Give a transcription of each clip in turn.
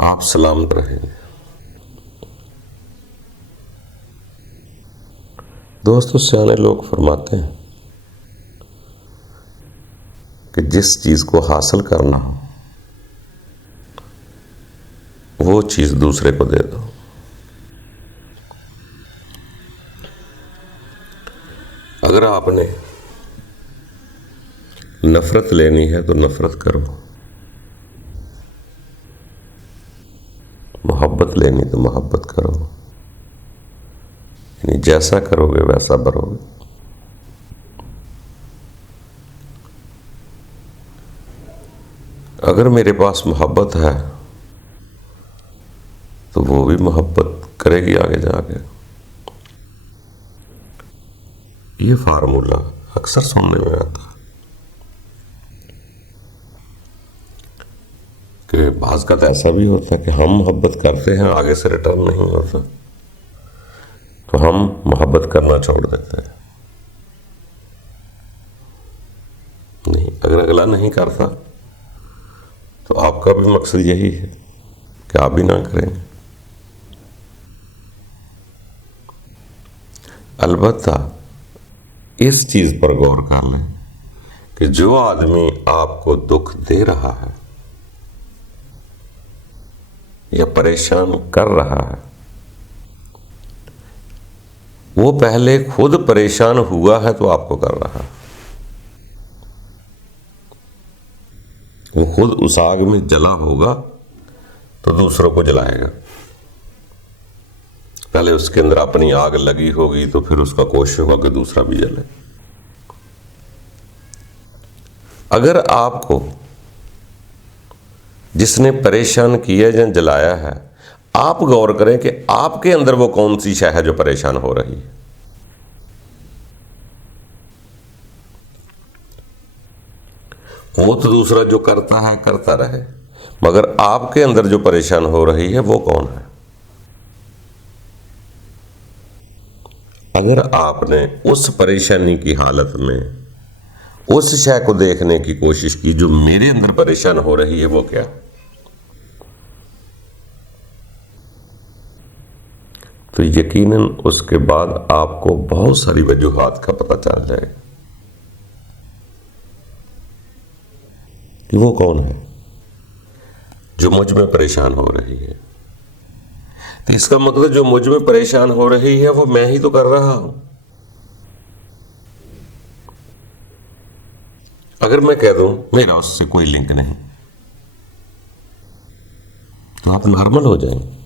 آپ سلامت رہیں۔ دوستو، سیانے لوگ فرماتے ہیں کہ جس چیز کو حاصل کرنا ہو وہ چیز دوسرے کو دے دو۔ اگر آپ نے نفرت لینی ہے تو نفرت کرو، محبت لینی تو محبت کرو، یعنی جیسا کرو گے ویسا بھرو گے۔ اگر میرے پاس محبت ہے تو وہ بھی محبت کرے گی آگے جا کے۔ یہ فارمولہ اکثر سننے میں آتا ہے کہ بعض کا تو ایسا بھی ہوتا ہے کہ ہم محبت کرتے ہیں، آگے سے ریٹرن نہیں ہوتا تو ہم محبت کرنا چھوڑ دیتے ہیں۔ نہیں، اگر اگلا نہیں کرتا تو آپ کا بھی مقصد یہی ہے کہ آپ بھی نہ کریں۔ البتہ اس چیز پر غور کر لیں کہ جو آدمی آپ کو دکھ دے رہا ہے یا پریشان کر رہا ہے، وہ پہلے خود پریشان ہوا ہے تو آپ کو کر رہا ہے۔ وہ خود اس آگ میں جلا ہوگا تو دوسروں کو جلائے گا۔ پہلے اس کے اندر اپنی آگ لگی ہوگی تو پھر اس کا کوشش ہوگا کہ دوسرا بھی جلے۔ اگر آپ کو جس نے پریشان کیا یا جلایا ہے، آپ غور کریں کہ آپ کے اندر وہ کون سی شے ہے جو پریشان ہو رہی ہے۔ وہ تو دوسرا جو کرتا ہے کرتا رہے، مگر آپ کے اندر جو پریشان ہو رہی ہے وہ کون ہے؟ اگر آپ نے اس پریشانی کی حالت میں اس شے کو دیکھنے کی کوشش کی جو میرے اندر پریشان ہو رہی ہے، وہ کیا، تو یقیناً اس کے بعد آپ کو بہت ساری وجوہات کا پتہ چل جائے گا کہ وہ کون ہے جو مجھ میں پریشان ہو رہی ہے۔ تو اس کا مطلب جو مجھ میں پریشان ہو رہی ہے وہ میں ہی تو کر رہا ہوں۔ اگر میں کہہ دوں میرا اس سے کوئی لنک نہیں تو آپ نارمل ہو جائیں گے۔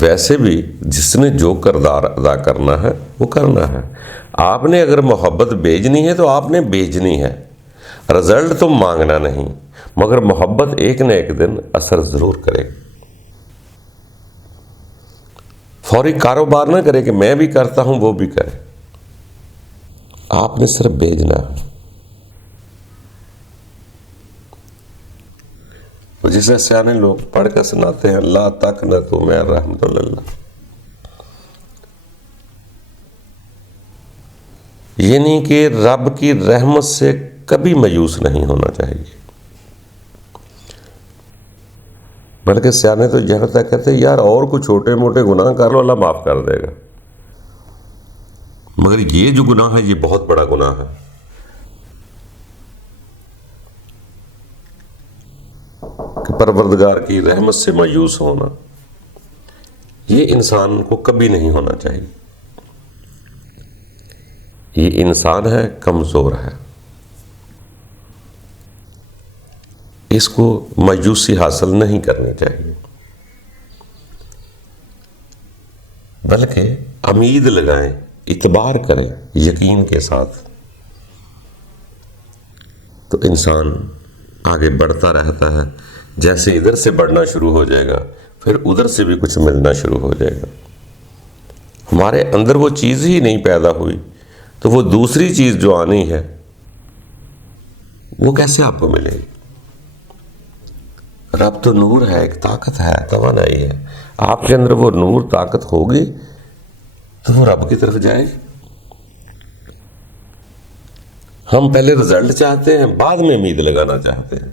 ویسے بھی جس نے جو کردار ادا کرنا ہے وہ کرنا ہے۔ آپ نے اگر محبت بھیجنی ہے تو آپ نے بھیجنی ہے، رزلٹ تو مانگنا نہیں، مگر محبت ایک نہ ایک دن اثر ضرور کرے گی۔ فوری کاروبار نہ کرے کہ میں بھی کرتا ہوں وہ بھی کرے، آپ نے صرف بھیجنا ہے۔ جسے سیانے لوگ پڑھ کر سناتے ہیں، لا تقنطوا من رحمت اللہ، یعنی کہ رب کی رحمت سے کبھی مایوس نہیں ہونا چاہیے۔ بلکہ سیانے تو یہ کہتے ہیں یار اور کچھ چھوٹے موٹے گناہ کر لو، اللہ معاف کر دے گا، مگر یہ جو گناہ ہے یہ بہت بڑا گناہ ہے۔ کہ پروردگار کی رحمت سے مایوس ہونا، یہ انسان کو کبھی نہیں ہونا چاہیے۔ یہ انسان ہے، کمزور ہے، اس کو مایوسی حاصل نہیں کرنی چاہیے، بلکہ امید لگائیں، اعتبار کریں یقین کے ساتھ، تو انسان آگے بڑھتا رہتا ہے۔ جیسے ادھر سے بڑھنا شروع ہو جائے گا پھر ادھر سے بھی کچھ ملنا شروع ہو جائے گا۔ ہمارے اندر وہ چیز ہی نہیں پیدا ہوئی تو وہ دوسری چیز جو آنی ہے وہ کیسے آپ کو ملے گی؟ رب تو نور ہے، ایک طاقت ہے، توانائی ہے، آپ کے اندر وہ نور طاقت ہوگی تو وہ رب کی طرف جائے گی۔ ہم پہلے رزلٹ چاہتے ہیں، بعد میں امید لگانا چاہتے ہیں۔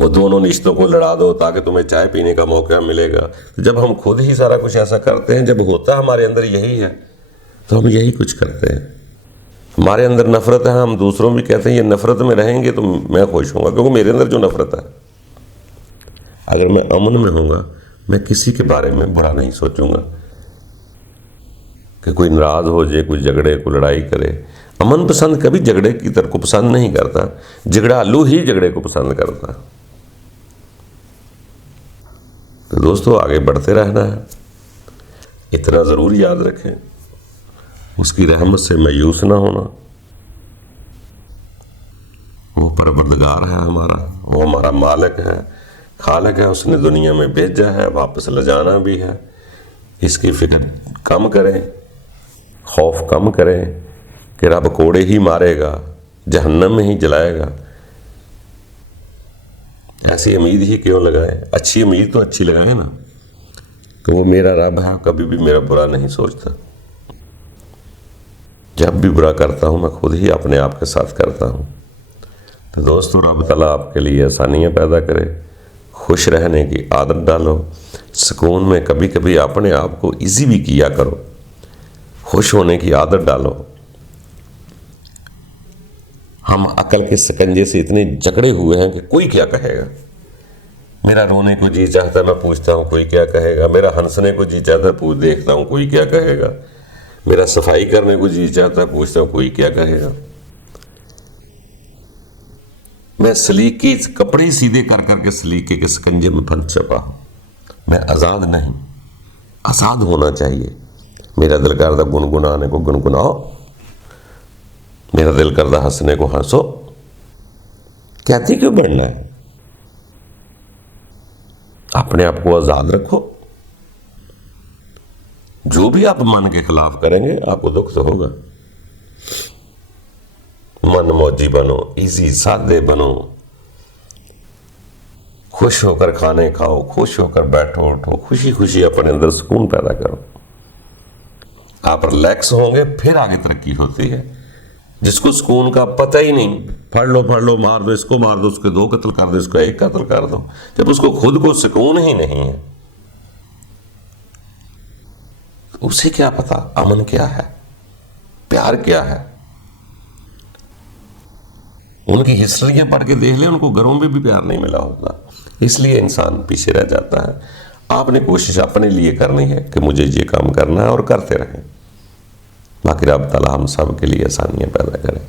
وہ دونوں رشتوں کو لڑا دو تاکہ تمہیں چائے پینے کا موقع ملے گا. جب ہم خود ہی سارا کچھ ایسا کرتے ہیں، جب ہوتا ہمارے اندر یہی ہے تو ہم یہی کچھ کرتے ہیں. ہمارے اندر نفرت ہے، ہم دوسروں بھی کہتے ہیں یہ نفرت میں رہیں گے تو میں خوش ہوں گا، کیونکہ میرے اندر جو نفرت ہے. اگر میں امن میں ہوں گا، میں کسی کے بارے میں برا نہیں سوچوں گا کہ کوئی ناراض ہو جائے، کوئی جھگڑے کو لڑائی کرے. امن پسند کبھی جھگڑے کی طرف کو پسند نہیں کرتا، جھگڑالو ہی جھگڑے کو پسند کرتا. تو دوستو آگے بڑھتے رہنا ہے. اتنا ضرور یاد رکھیں، اس کی رحمت سے مایوس نہ ہونا. وہ پروردگار ہے ہمارا، وہ ہمارا مالک ہے، خالق ہے. اس نے دنیا میں بھیجا ہے، واپس لے جانا بھی ہے. اس کی فکر کم کریں، خوف کم کریں کہ رب کوڑے ہی مارے گا، جہنم میں ہی جلائے گا. ایسی امید ہی کیوں لگائیں؟ اچھی امید تو اچھی لگائیں نا، کہ وہ میرا رب ہے، کبھی بھی میرا برا نہیں سوچتا. جب بھی برا کرتا ہوں میں خود ہی اپنے آپ کے ساتھ کرتا ہوں. تو دوستو رب تعالیٰ آپ کے لیے آسانیاں پیدا کرے. خوش رہنے کی عادت ڈالو. سکون میں کبھی کبھی اپنے آپ کو ایزی بھی کیا کرو. خوش ہونے کی عادت ڈالو. ہم عقل کے سکنجے سے اتنے جکڑے ہوئے ہیں کہ کوئی کیا کہے گا. میرا رونے کو جی چاہتا ہے، میں پوچھتا ہوں کوئی کیا کہے گا. میرا ہنسنے کو جی چاہتا ہے، دیکھتا ہوں کوئی کیا کہے گا. میرا صفائی کرنے کو جی چاہتا ہے، پوچھتا ہوں کوئی کیا کہے گا. میں سلیقے کپڑے سیدھے کر کر کے سلیقے کے سکنجے میں پھنس چکا ہوں. میں آزاد نہیں. آزاد ہونا چاہیے. میرا دل کرتا گنگنانے کو گنگناؤ، میرا دل کرتا ہنسنے کو ہنسو. کہتے کیوں بڑھنا ہے؟ اپنے آپ کو آزاد رکھو. جو بھی آپ من کے خلاف کریں گے آپ کو دکھ تو ہوگا. من موجی بنو، ایزی سادے بنو. خوش ہو کر کھانے کھاؤ، خوش ہو کر بیٹھو اٹھو، خوشی خوشی اپنے اندر سکون پیدا کرو. آپ ریلیکس ہوں گے پھر آگے ترقی ہوتی ہے. جس کو سکون کا پتہ ہی نہیں، پڑھ لو مار دو، اس کو مار دو، اس کے 2 قتل کر دو، اس کو 1 قتل کر دو. جب اس کو خود کو سکون ہی نہیں ہے، اسے کیا پتا امن کیا ہے، پیار کیا ہے. ان کی ہسٹریاں پڑھ کے دیکھ لیں، ان کو گھروں میں بھی پیار نہیں ملا ہوتا. اس لیے انسان پیچھے رہ جاتا ہے. آپ نے کوشش اپنے لیے کرنی ہے کہ مجھے یہ کام کرنا ہے اور کرتے رہیں. باقی رب تعالیٰ ہم سب کے لیے آسانیاں پیدا کریں.